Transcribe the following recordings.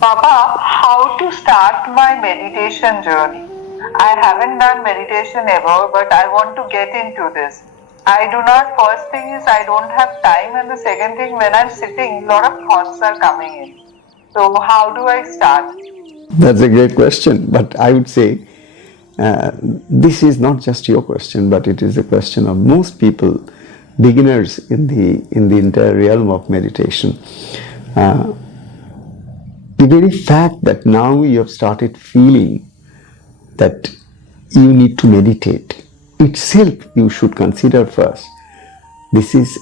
Baba, how to start my meditation journey? I haven't done meditation ever, but I want to get into this. I do not, first thing is I don't have time, and the second thing, when I'm sitting, a lot of thoughts are coming in. So, how do I start? That's a great question, but I would say this is not just your question, but it is a question of most people, beginners in the entire realm of meditation. The very fact that now you have started feeling that you need to meditate itself, you should consider first. This is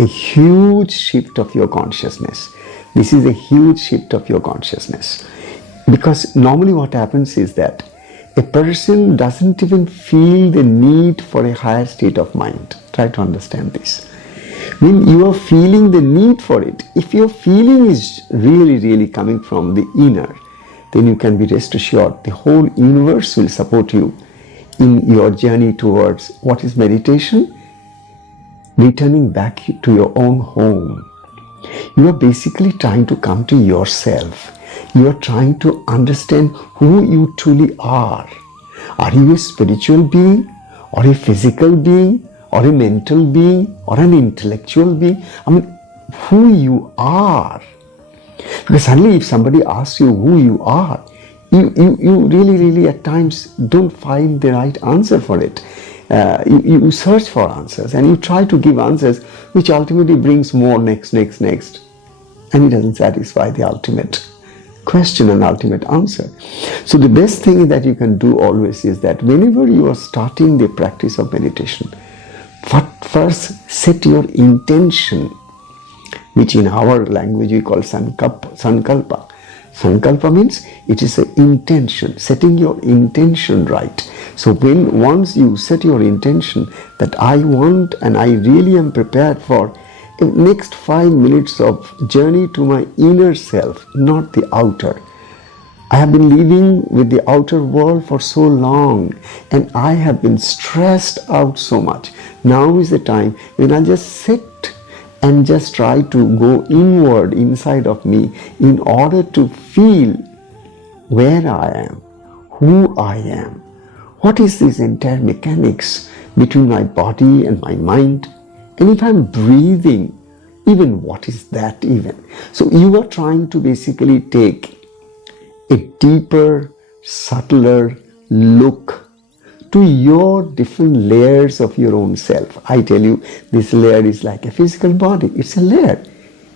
a huge shift of your consciousness. This is a huge shift of your consciousness. Because normally what happens is that a person doesn't even feel the need for a higher state of mind. Try to understand this. When you are feeling the need for it, if your feeling is really coming from the inner, then you can be rest assured the whole universe will support you in your journey towards what is meditation? Returning back to your own home. You are basically trying to come to yourself. You are trying to understand who you truly are. Are you a spiritual being, or a physical being, or a mental being, or an intellectual being? I mean, who you are. Because suddenly if somebody asks you who you are, you really at times don't find the right answer for it. You search for answers and you try to give answers which ultimately brings more next, and it doesn't satisfy the ultimate question and ultimate answer. So the best thing that you can do always is that whenever you are starting the practice of meditation, first set your intention, which in our language we call sankalpa. Sankalpa means it is an intention, setting your intention right. So once you set your intention that I want and I really am prepared for the next 5 minutes of journey to my inner self, not the outer. I have been living with the outer world for so long and I have been stressed out so much. Now is the time when I just sit and just try to go inward inside of me in order to feel where I am, who I am. What is this entire mechanics between my body and my mind? And if I'm breathing, even what is that even? So you are trying to basically take a deeper, subtler look to your different layers of your own self. I tell you, this layer is like a physical body. It's a layer.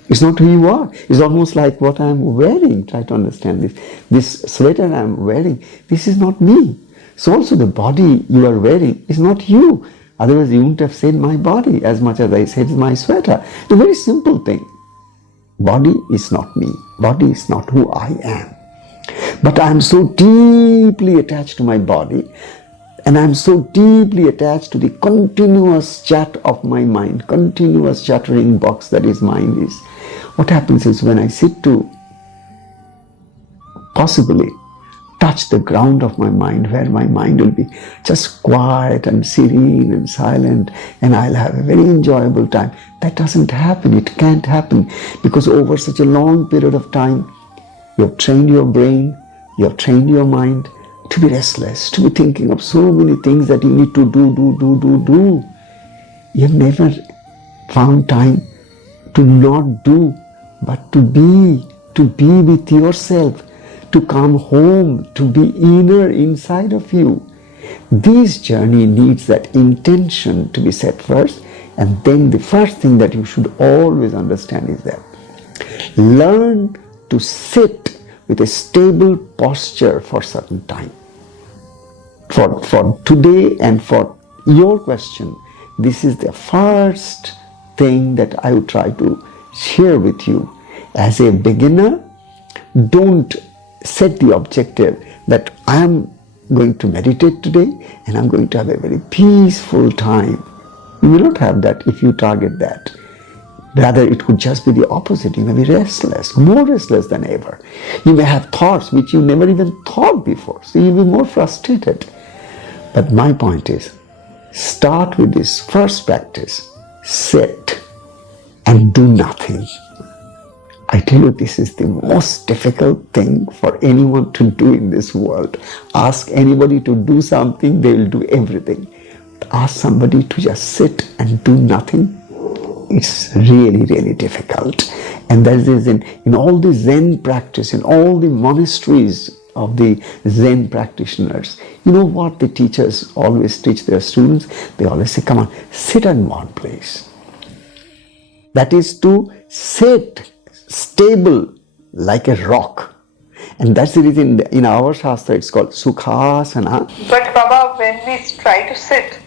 It's not who you are. It's almost like what I'm wearing. Try to understand this. This sweater I'm wearing, this is not me. So also the body you are wearing is not you. Otherwise you wouldn't have said my body as much as I said my sweater. A very simple thing. Body is not me. Body is not who I am. But I am so deeply attached to my body, and I am so deeply attached to the continuous chat of my mind, continuous chattering box that is mind is. What happens is when I sit to possibly touch the ground of my mind, where my mind will be just quiet and serene and silent, and I'll have a very enjoyable time. That doesn't happen. It can't happen because over such a long period of time, you have trained your brain, you have trained your mind to be restless, to be thinking of so many things that you need to do. You have never found time to not do, but to be with yourself, to come home, to be inner inside of you. This journey needs that intention to be set first, and then the first thing that you should always understand is that learn to sit with a stable posture for certain time. For today and for your question, this is the first thing that I would try to share with you. As a beginner, don't set the objective that I am going to meditate today and I'm going to have a very peaceful time. You will not have that if you target that. Rather, it could just be the opposite. You may be restless, more restless than ever. You may have thoughts which you never even thought before, so you'll be more frustrated. But my point is, start with this first practice. Sit and do nothing. I tell you, this is the most difficult thing for anyone to do in this world. Ask anybody to do something, they will do everything. Ask somebody to just sit and do nothing. It's really, really difficult. And that is in all the Zen practice, in all the monasteries of the Zen practitioners, you know what the teachers always teach their students? They always say, come on, sit in one place. That is to sit stable like a rock. And that's the reason in our Shastra it's called Sukhasana. But Baba, when we try to sit,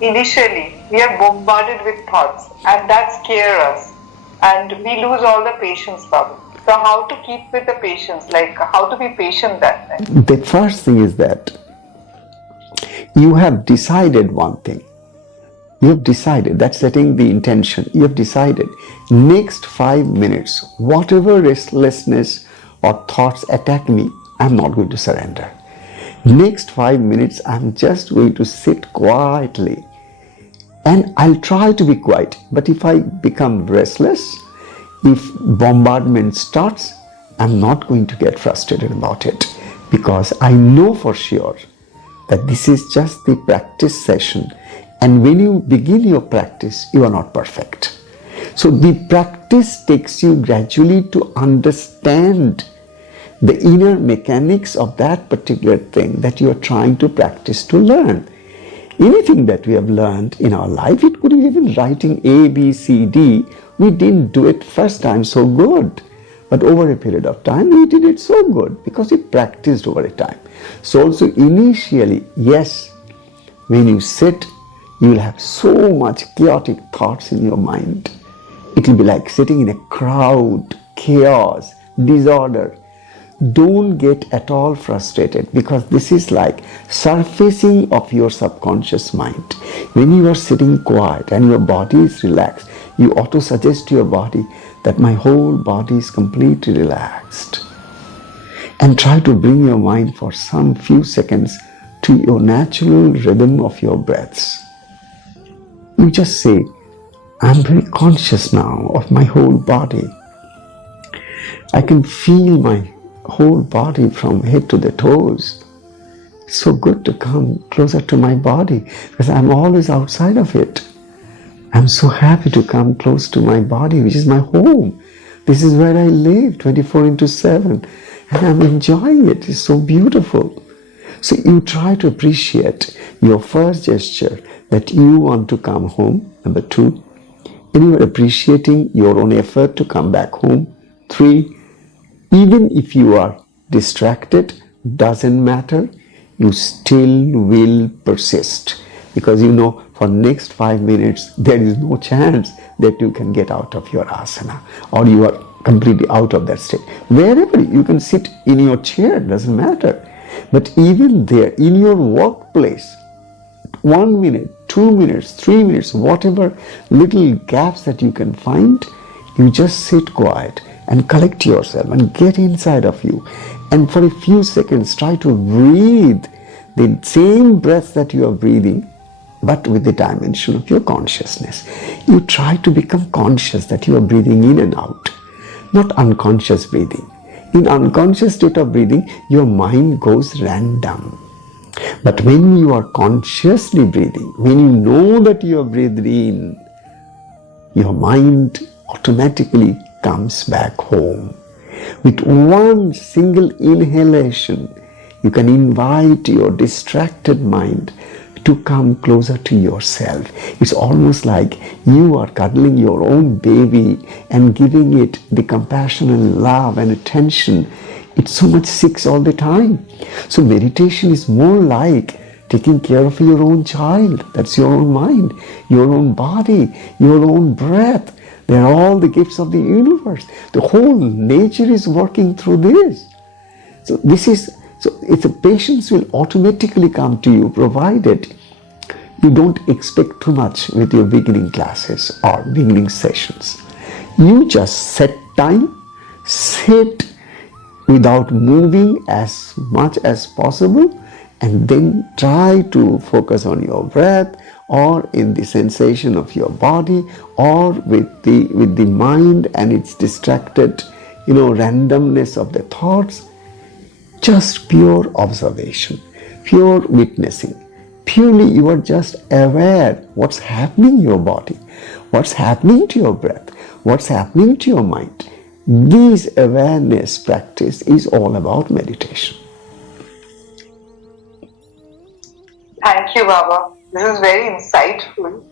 initially we are bombarded with thoughts and that scares us and we lose all the patience, Baba. So how to keep with the patience, like how to be patient that time? The first thing is that you have decided one thing. You have decided, that's setting the intention. You have decided, next 5 minutes, whatever restlessness or thoughts attack me, I'm not going to surrender. Next 5 minutes, I'm just going to sit quietly. And I'll try to be quiet. But if I become restless, if bombardment starts, I'm not going to get frustrated about it. Because I know for sure that this is just the practice session. And when you begin your practice, you are not perfect. So the practice takes you gradually to understand the inner mechanics of that particular thing that you are trying to practice to learn. Anything that we have learned in our life, it could be even writing A, B, C, D, we didn't do it first time so good. But over a period of time, we did it so good because we practiced over a time. So also initially, yes, when you sit, you will have so much chaotic thoughts in your mind. It will be like sitting in a crowd, chaos, disorder. Don't get at all frustrated because this is like surfacing of your subconscious mind. When you are sitting quiet and your body is relaxed, you auto suggest to your body that my whole body is completely relaxed. And try to bring your mind for some few seconds to your natural rhythm of your breaths. You just say, I'm very conscious now of my whole body. I can feel my whole body from head to the toes. It's so good to come closer to my body because I'm always outside of it. I'm so happy to come close to my body, which is my home. This is where I live 24/7 and I'm enjoying it. It's so beautiful. So you try to appreciate your first gesture that you want to come home. Number 2, and you are appreciating your own effort to come back home. 3, even if you are distracted, doesn't matter, you still will persist. Because you know for next 5 minutes, there is no chance that you can get out of your asana or you are completely out of that state. Wherever you can sit in your chair, doesn't matter. But even there, in your workplace, 1 minute, 2 minutes, 3 minutes, whatever little gaps that you can find, you just sit quiet and collect yourself and get inside of you. And for a few seconds, try to breathe the same breath that you are breathing, but with the dimension of your consciousness. You try to become conscious that you are breathing in and out, not unconscious breathing. In unconscious state of breathing, your mind goes random. But when you are consciously breathing, when you know that you are breathed in, your mind automatically comes back home. With one single inhalation, you can invite your distracted mind to come closer to yourself. It's almost like you are cuddling your own baby and giving it the compassion and love and attention. It's so much sick all the time. So meditation is more like taking care of your own child. That's your own mind, your own body, your own breath. They are all the gifts of the universe. The whole nature is working through this. So it's a patience will automatically come to you, provided you don't expect too much with your beginning classes or beginning sessions. You just set time, sit without moving as much as possible, and then try to focus on your breath or in the sensation of your body or with the mind and its distracted randomness of the thoughts, just pure observation, pure witnessing. Purely you are just aware what's happening in your body, what's happening to your breath, what's happening to your mind. This awareness practice is all about meditation. Thank you, Baba. This is very insightful.